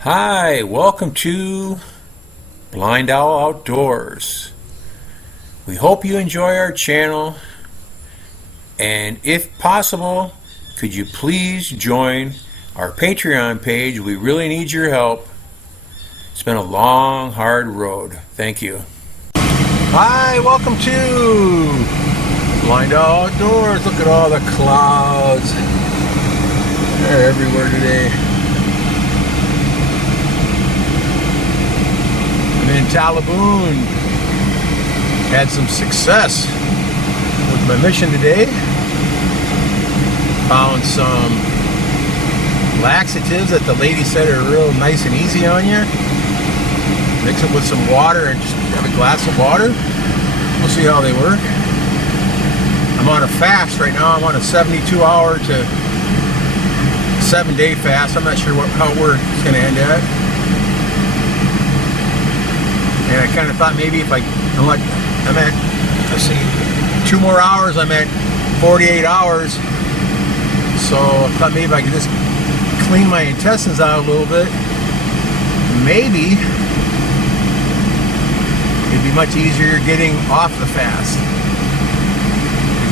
Hi, welcome to BlindOwl Outdoors. We hope you enjoy our channel, and if possible, could you please join our Patreon page? We really need your help. It's been a long, hard road. Thank you. Hi, welcome to BlindOwl Outdoors. Look at all the clouds. They're everywhere today. I'm in Talibon. Had some success with my mission today. Found some laxatives that the lady said are real nice and easy on you. Mix it with some water and just have a glass of water. We'll see how they work. I'm on a fast right now. I'm on a 72-hour to 7-day fast. I'm not sure how it's going to end at. And I kind of thought maybe if I'm at, let's see, 2 more hours, I'm at 48 hours. So I thought maybe I could just clean my intestines out a little bit. Maybe it'd be much easier getting off the fast.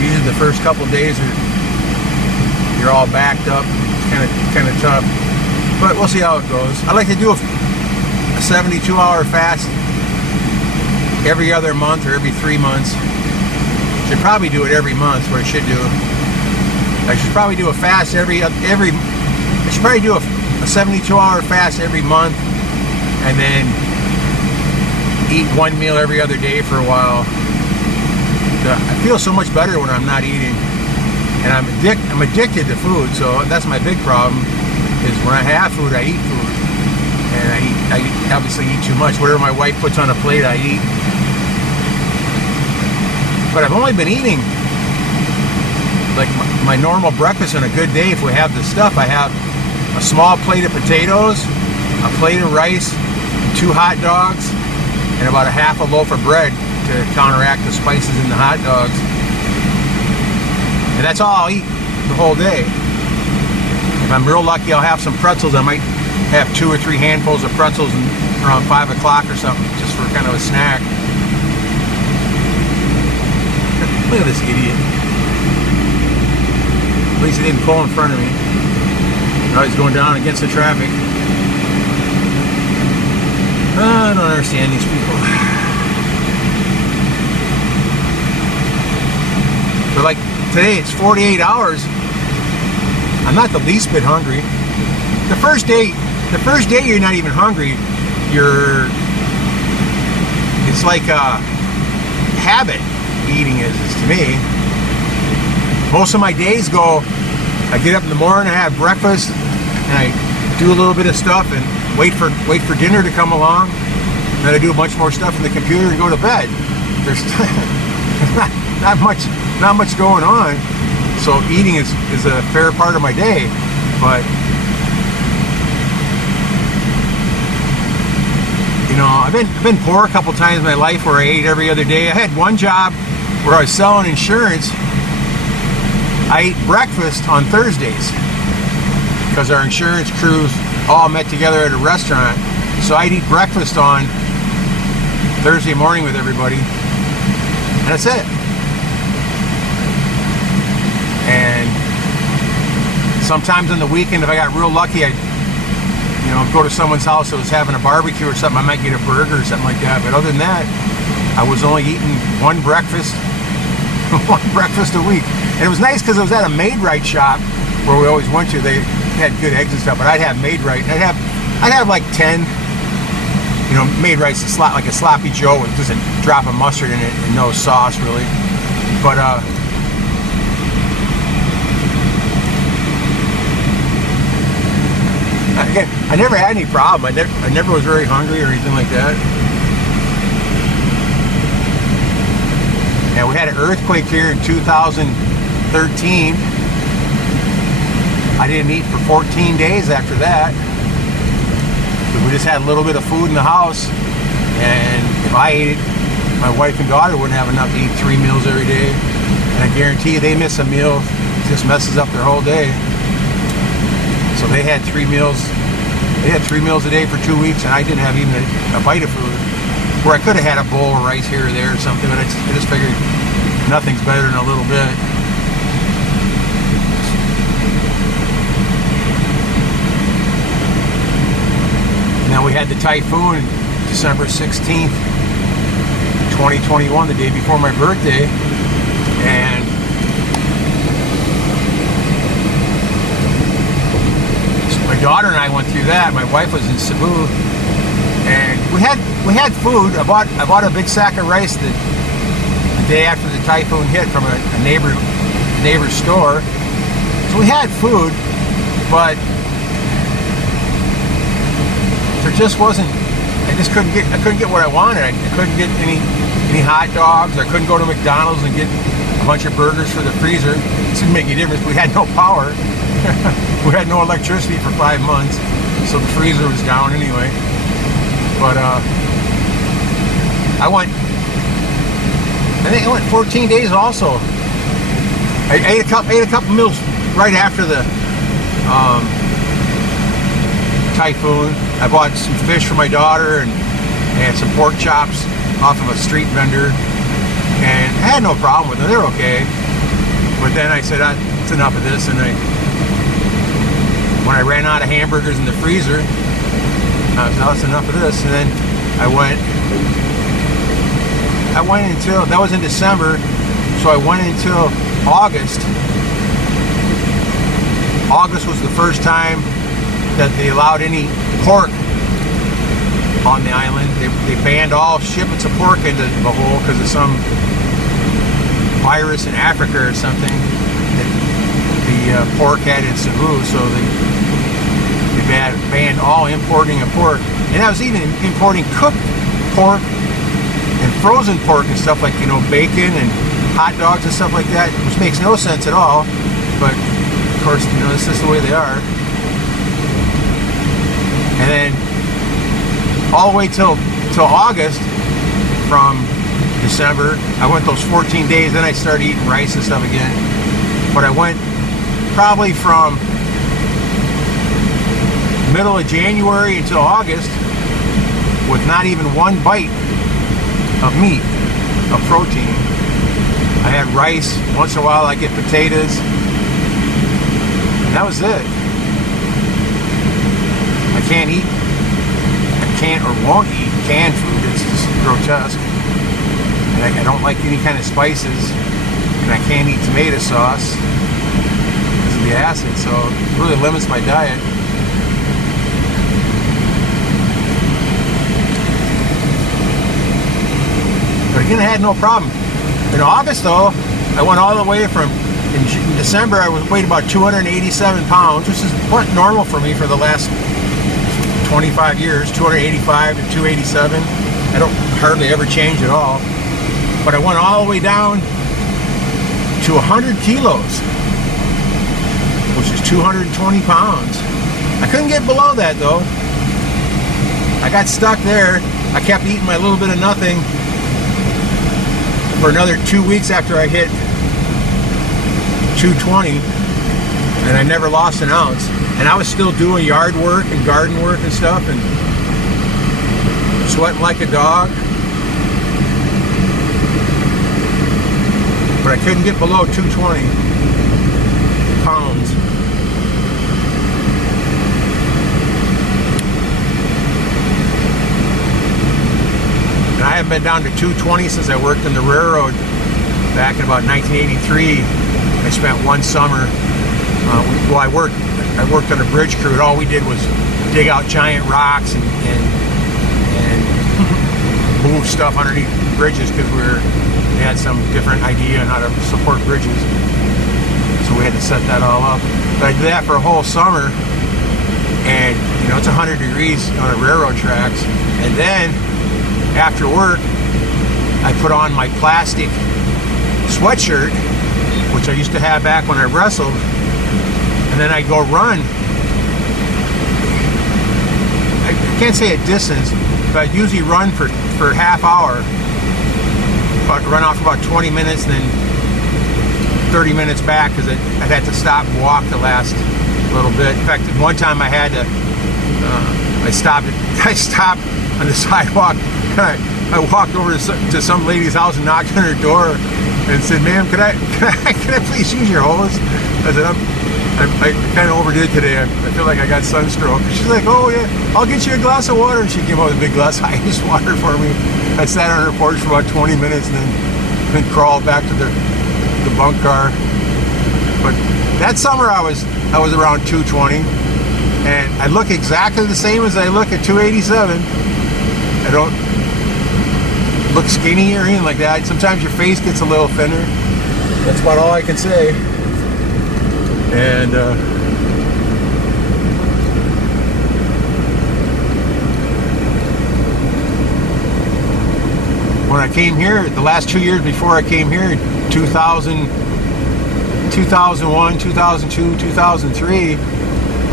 Usually the first couple of days you're all backed up, kind of tough. But we'll see how it goes. I like to do a 72-hour fast every other month or every 3 months. Should probably do it every month. What I should do. I should probably do a fast I should probably do a 72-hour fast every month, and then eat one meal every other day for a while. I feel so much better when I'm not eating, and I'm addicted to food. So that's my big problem. Is when I have food, I eat food, and I obviously eat too much. Whatever my wife puts on a plate, I eat. But I've only been eating like my normal breakfast on a good day. If we have the stuff, I have a small plate of potatoes, a plate of rice, 2 hot dogs, and about a half a loaf of bread to counteract the spices in the hot dogs. And that's all I'll eat the whole day. If I'm real lucky, I'll have some pretzels. I might have 2 or 3 handfuls of pretzels around 5 o'clock or something, just for kind of a snack. Look at this idiot. At least he didn't pull in front of me. Now he's going down against the traffic. I don't understand these people. But like today, it's 48 hours. I'm not the least bit hungry. The first day you're not even hungry. It's like a habit eating is to me. Most of my days go, I get up in the morning, I have breakfast, and I do a little bit of stuff and wait for dinner to come along. Then I do a bunch more stuff in the computer and go to bed. There's not much going on. So eating is a fair part of my day. But you know, I've been poor a couple times in my life where I ate every other day. I had one job where I was selling insurance. I ate breakfast on Thursdays because our insurance crews all met together at a restaurant. So I'd eat breakfast on Thursday morning with everybody, and that's it. And sometimes on the weekend, if I got real lucky, I'd go to someone's house that was having a barbecue or something. I might get a burger or something like that. But other than that, I was only eating one breakfast a week. And it was nice because it was at a Maid-Rite shop where we always went to. They had good eggs and stuff, but I'd have Maid-Rite, and I'd have like 10. Maid-Rite's like a sloppy Joe with just a drop of mustard in it and no sauce really. But again, I never had any problem. I never was very hungry or anything like that. And we had an earthquake here in 2013. I didn't eat for 14 days after that. We just had a little bit of food in the house, and if I ate it, my wife and daughter wouldn't have enough to eat 3 meals every day. And I guarantee you, they miss a meal, it just messes up their whole day. So they had 3 meals. They had 3 meals a day for 2 weeks, and I didn't have even a bite of food. Where I could have had a bowl of rice here or there or something, but I just figured nothing's better than a little bit. Now we had the typhoon December 16th, 2021, the day before my birthday, and so my daughter and I went through that. My wife was in Cebu, and we had food. I bought a big sack of rice the day after the typhoon hit from a neighbor's store. So we had food, but there just wasn't. I couldn't get what I wanted. I couldn't get any hot dogs. I couldn't go to McDonald's and get a bunch of burgers for the freezer. It didn't make any difference. We had no power. We had no electricity for 5 months, so the freezer was down anyway. But I think I went 14 days also. I ate a couple meals right after the typhoon. I bought some fish for my daughter and some pork chops off of a street vendor, and I had no problem with them. They're okay. But then I said, it's enough of this, and when I ran out of hamburgers in the freezer, I said, that's enough of this. And then I went until, that was in December, so I went until August. August was the first time that they allowed any pork on the island. They banned all shipments of pork into Bohol because of some virus in Africa or something that the pork had in Cebu. So they banned all importing of pork. And I was even importing cooked pork and frozen pork and stuff like, bacon and hot dogs and stuff like that, which makes no sense at all. But of course, this is the way they are. And then all the way till August, from December, I went those 14 days, then I started eating rice and stuff again. But I went probably from middle of January until August with not even one bite of meat, of protein. I had rice, once in a while I get potatoes, and that was it. I can't or won't eat canned food. It's just grotesque. And I don't like any kind of spices. And I can't eat tomato sauce because of the acid, so it really limits my diet. But again, I had no problem. In August, though, I went all the way from, in December, I weighed about 287 pounds, which is normal for me for the last 25 years, 285 to 287. I don't hardly ever change at all. But I went all the way down to 100 kilos, which is 220 pounds. I couldn't get below that though. I got stuck there. I kept eating my little bit of nothing for another 2 weeks after I hit 220, and I never lost an ounce. And I was still doing yard work and garden work and stuff, and sweating like a dog. But I couldn't get below 220 pounds. And I haven't been down to 220 since I worked in the railroad back in about 1983. I spent one summer. I worked on a bridge crew, and all we did was dig out giant rocks and move stuff underneath bridges because we had some different idea on how to support bridges. So we had to set that all up. But I did that for a whole summer, and it's 100 degrees on the railroad tracks. And then after work, I put on my plastic sweatshirt, which I used to have back when I wrestled, and then I go run. I can't say a distance, but I usually run for a half hour. Run off for about 20 minutes, and then 30 minutes back because I'd have to stop and walk the last a little bit. In fact, one time I had to, I stopped on the sidewalk. I walked over to some lady's house and knocked on her door and said, "Ma'am, can I please use your hose?" I said, I kind of overdid today. I feel like I got sunstroke. She's like, "Oh yeah, I'll get you a glass of water." And she came out with a big glass of ice water for me. I sat on her porch for about 20 minutes and then crawled back to the bunk car. But that summer I was around 220, and I look exactly the same as I look at 287. I don't look skinny or anything like that. Sometimes your face gets a little thinner. That's about all I can say. And when I came here, the last 2 years before I came here, 2000, 2001, 2002, 2003,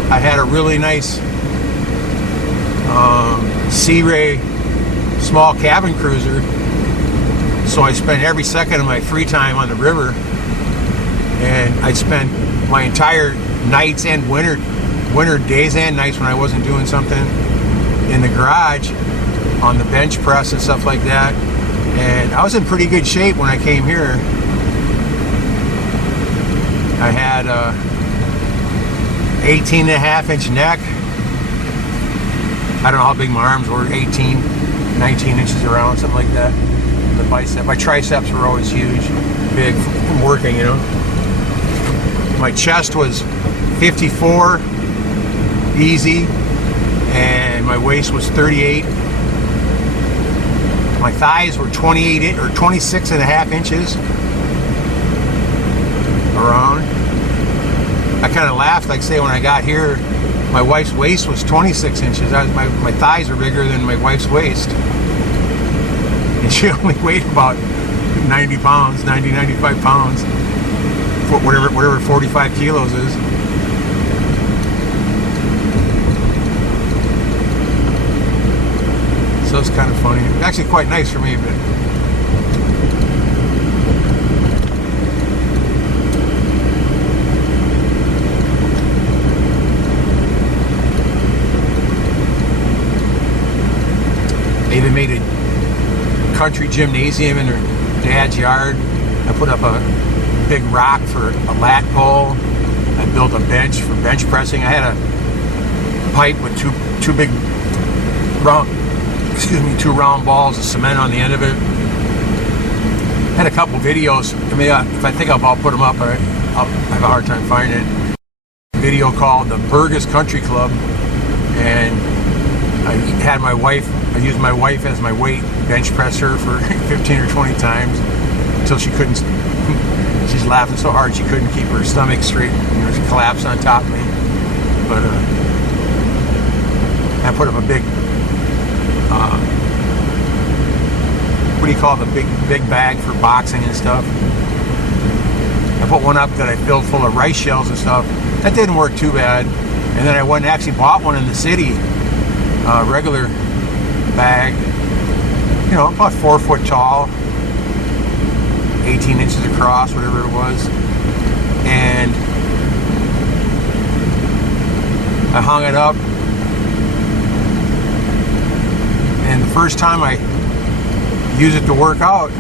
I had a really nice Sea Ray small cabin cruiser. So I spent every second of my free time on the river, and I'd spend my entire nights and winter days and nights when I wasn't doing something in the garage on the bench press and stuff like that. And I was in pretty good shape when I came here. I had a 18.5-inch neck. I don't know how big my arms were, 18, 19 inches around, something like that. The bicep, my triceps were always huge, big from working, you know. My chest was 54, easy, and my waist was 38. My thighs were 28 or 26.5 inches around. I kind of laughed, like say when I got here, my wife's waist was 26 inches. My thighs are bigger than my wife's waist. And she only weighed about 90 pounds, 90, 95 pounds. Whatever 45 kilos is. So it's kind of funny. It's actually quite nice for me, but they even made a country gymnasium in her dad's yard. I put up a big rock for a lat pole. I built a bench for bench pressing. I had a pipe with two big two round balls of cement on the end of it. I had a couple videos. I mean, if I think I'll put them up, I'll have a hard time finding it. A video called the Burgess Country Club, and I had my wife. I used my wife as my weight, bench press her for 15 or 20 times until she couldn't. She's laughing so hard she couldn't keep her stomach straight. You know, she collapsed on top of me. But I put up a big, what do you call the big bag for boxing and stuff. I put one up that I filled full of rice shells and stuff. That didn't work too bad. And then I went and actually bought one in the city, regular bag, you know, about 4 foot tall, 18 inches across, whatever it was. And I hung it up. And the first time I used it to work out,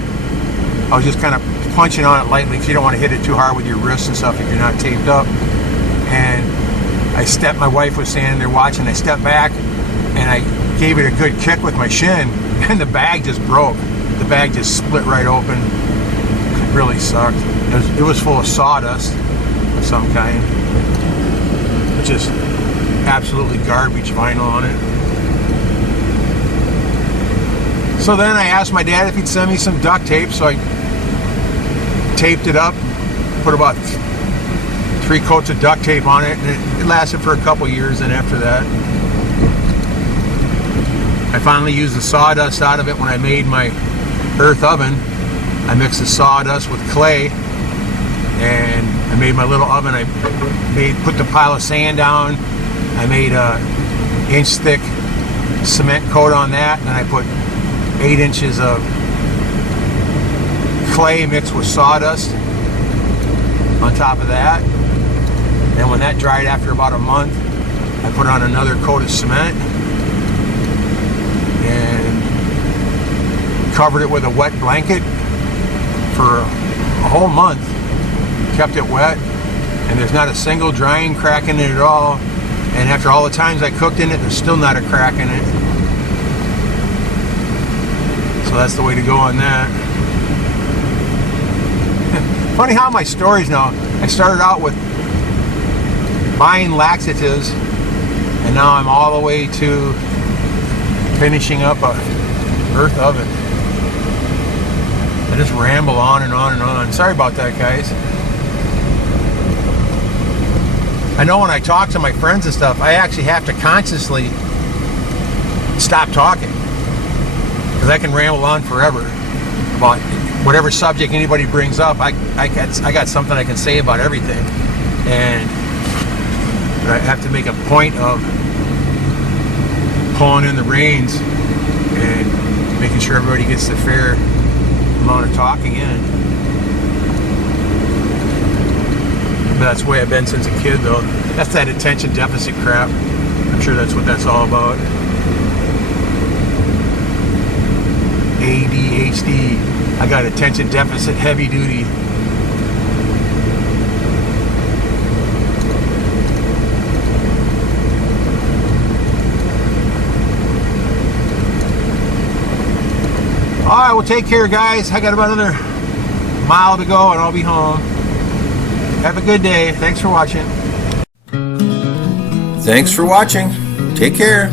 I was just kind of punching on it lightly because you don't want to hit it too hard with your wrists and stuff if you're not taped up. And my wife was standing there watching. I stepped back and I gave it a good kick with my shin, and the bag just broke. The bag just split right open. It really sucked. It was full of sawdust of some kind. Just absolutely garbage vinyl on it. So then I asked my dad if he'd send me some duct tape, so I taped it up, put about 3 coats of duct tape on it, and it lasted for a couple years. And after that, I finally used the sawdust out of it when I made my earth oven. I mixed the sawdust with clay, and I made my little oven. I put the pile of sand down. I made a inch thick cement coat on that, and then I put 8 inches of clay mixed with sawdust on top of that. And when that dried after about a month, I put on another coat of cement and covered it with a wet blanket for a whole month. Kept it wet, and there's not a single drying crack in it at all. And after all the times I cooked in it, there's still not a crack in it. So that's the way to go on that. Funny how my stories now, I started out with buying laxatives, and now I'm all the way to finishing up a earth oven. I just ramble on and on and on. Sorry about that, guys. I know when I talk to my friends and stuff, I actually have to consciously stop talking, because I can ramble on forever about whatever subject anybody brings up. I got something I can say about everything, and I have to make a point of pulling in the reins and making sure everybody gets the fair amount of talking in. But that's the way I've been since a kid, though. That's that attention deficit crap. I'm sure that's what that's all about. ADHD. I got attention deficit heavy duty. Alright, well, take care, guys. I got about another mile to go and I'll be home. Have a good day. Thanks for watching. Thanks for watching. Take care.